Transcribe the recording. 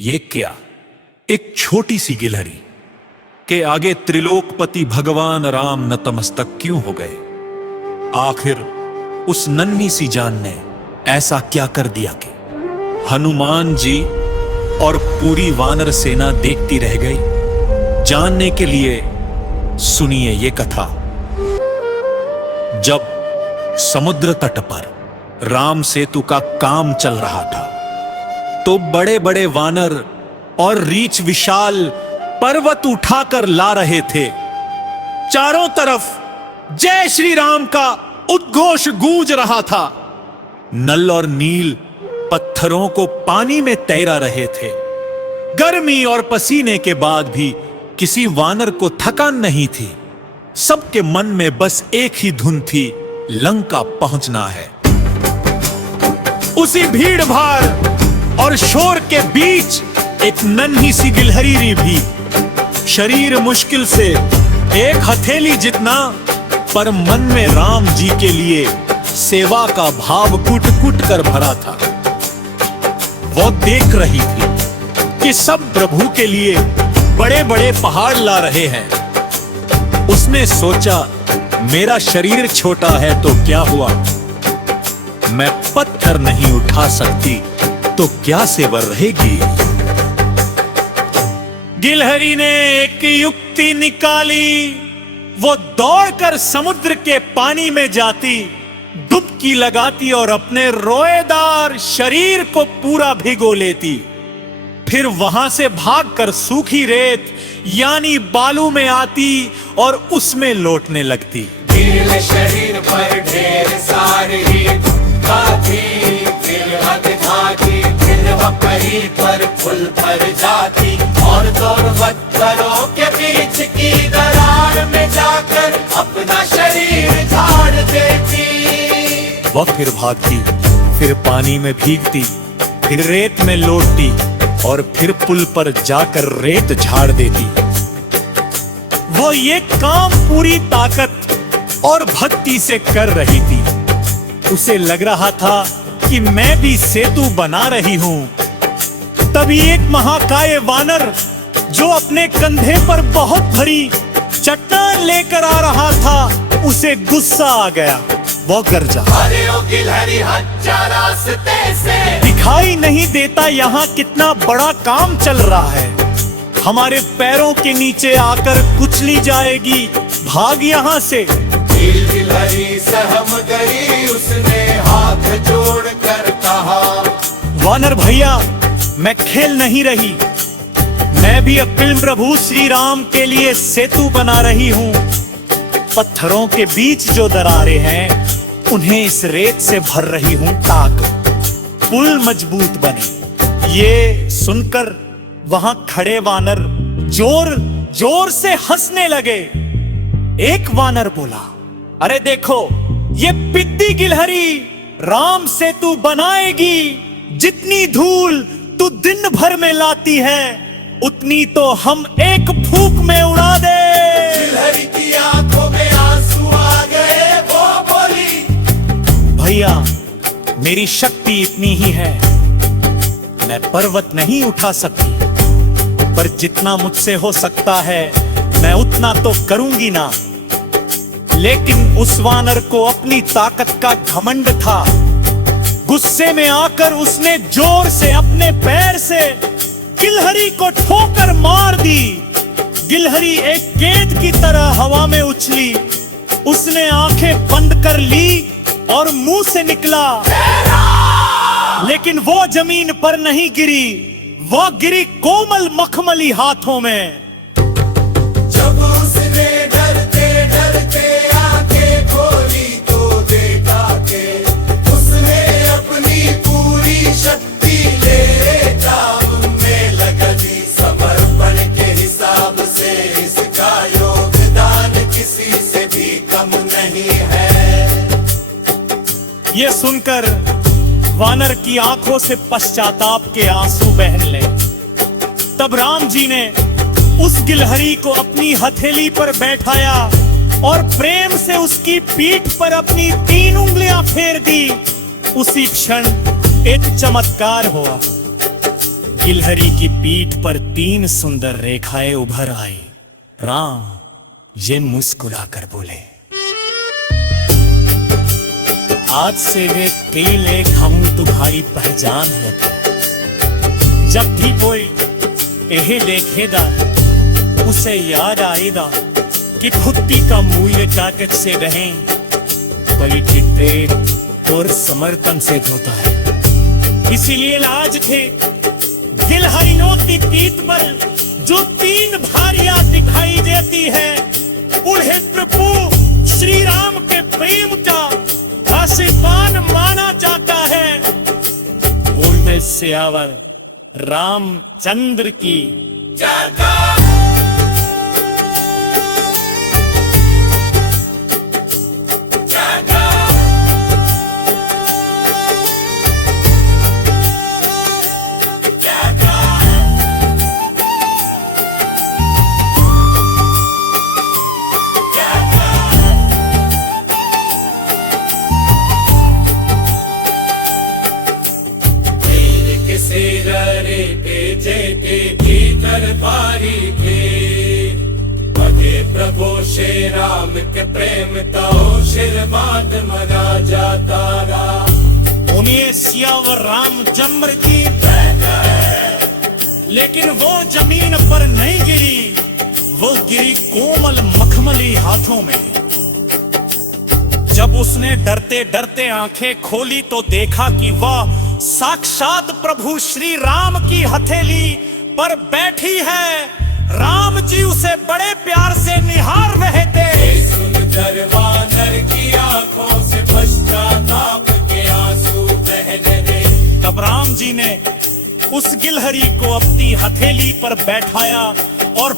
ये क्या, एक छोटी सी गिलहरी के आगे त्रिलोकपति भगवान राम नतमस्तक क्यों हो गए? आखिर उस नन्ही सी जान ने ऐसा क्या कर दिया कि हनुमान जी और पूरी वानर सेना देखती रह गई? जानने के लिए सुनिए ये कथा। जब समुद्र तट पर राम सेतु का काम चल रहा था तो बड़े बड़े वानर और रीछ विशाल पर्वत उठाकर ला रहे थे। चारों तरफ जय श्री राम का उद्घोष गूंज रहा था। नल और नील पत्थरों को पानी में तैरा रहे थे। गर्मी और पसीने के बाद भी किसी वानर को थकान नहीं थी। सबके मन में बस एक ही धुन थी, लंका पहुंचना है। उसी भीड़ भाड़ और शोर के बीच एक नन्ही सी गिलहरी भी, शरीर मुश्किल से एक हथेली जितना, पर मन में राम जी के लिए सेवा का भाव कुट कुट कर भरा था। वो देख रही थी कि सब प्रभु के लिए बड़े बड़े पहाड़ ला रहे हैं। उसने सोचा, मेरा शरीर छोटा है तो क्या हुआ, मैं पत्थर नहीं उठा सकती तो क्या सेवा रहेगी। गिलहरी ने एक युक्ति निकाली। वो दौड़कर समुद्र के पानी में जाती, डुबकी लगाती और अपने रोएदार शरीर को पूरा भिगो लेती। फिर वहां से भागकर सूखी रेत यानी बालू में आती और उसमें लौटने लगती। गीले शरीर पर ढेर सारी थी, फिर हद धाती, फिर वही पर फुल भर जाती और दौर पत्थरों के बीच की दरार में जाकर अपना शरीर झाड़ देती। वह फिर भागती, फिर पानी में भीगती, फिर रेत में लौटती और फिर पुल पर जाकर रेत झाड़ देती। वो ये काम पूरी ताकत और भक्ति से कर रही थी। उसे लग रहा था कि मैं भी सेतु बना रही हूं। तभी एक महाकाय वानर जो अपने कंधे पर बहुत भारी चट्टान लेकर आ रहा था, उसे गुस्सा आ गया। वो गरजा, अरे ओ गिलहरी हट जा रास्ते से, दिखाई नहीं देता यहाँ कितना बड़ा काम चल रहा है। हमारे पैरों के नीचे आकर कुचली जाएगी, भाग यहाँ से। गिलहरी सहम गई, उसने हाथ जोड़कर कहा, वानर भैया, मैं खेल नहीं रही, मैं भी अपने प्रभु श्री राम के लिए सेतु बना रही हूँ। पत्थरों के बीच जो दरारें हैं उन्हें इस रेत से भर रही हूँ ताकि पुल मजबूत बने। ये सुनकर वहां खड़े वानर जोर जोर से हंसने लगे। एक वानर बोला, अरे देखो, ये पिद्दी गिलहरी राम सेतु बनाएगी। जितनी धूल तू दिन भर में लाती है उतनी तो हम एक फूंक में उड़ा दे। गिलहरी की आंखों में आंसू आ गए। वो बोली, भैया, मेरी शक्ति इतनी ही है, मैं पर्वत नहीं उठा सकती, पर जितना मुझसे हो सकता है मैं उतना तो करूंगी ना। लेकिन उस वानर को अपनी ताकत का घमंड था। गुस्से में आकर उसने जोर से अपने पैर से गिलहरी को ठोकर मार दी। गिलहरी एक गेंद की तरह हवा में उछली। उसने आंखें बंद कर ली और मुंह से निकला, लेकिन वो जमीन पर नहीं गिरी, वो गिरी कोमल मखमली हाथों में। जब उसने डरते डरते आंखें खोली तो देखा कि उसने अपनी पूरी शक्ति ले काम में लगा दी। समर्पण के हिसाब से इसका योगदान किसी से भी कम नहीं है। ये सुनकर वानर की आंखों से पश्चाताप के आंसू बहने लगे। तब राम जी ने उस गिलहरी को अपनी हथेली पर बैठाया और प्रेम से उसकी पीठ पर अपनी 3 उंगलियां फेर दी। उसी क्षण एक चमत्कार हुआ। गिलहरी की पीठ पर 3 सुंदर रेखाएं उभर आई। राम ये मुस्कुराकर बोले, आज से वे तेल एक हम तुम्हारी पहचान है। जब भी कोई यह देखेगा उसे याद आएगा कि भक्ति का मूल्य ताकत से नहीं बल्कि प्रेम और समर्पण से होता है। इसीलिए आज थे गिलहरियों की पीठ पर जो 3 भारियां दिखाई देती है, उन्हें प्रभु श्री राम के प्रेम का आशीर्वाद माना जाता है। उनमें सियावर रामचंद्र की प्रभु श्री राम के प्रेम तो आशीर्वाद मना जाता रहा। उन्हें सियावर रामचंद्र की, लेकिन वो जमीन पर नहीं गिरी, वो गिरी कोमल मखमली हाथों में। जब उसने डरते डरते आंखें खोली तो देखा कि वह साक्षात प्रभु श्री राम की हथेली पर बैठी है। राम जी उसे बड़े प्यार से निहार रहे थे। सुंदर वानर की आंखों से पश्चाताप के आंसू बहने लगे। तब राम जी ने उस गिलहरी को अपनी हथेली पर बैठाया और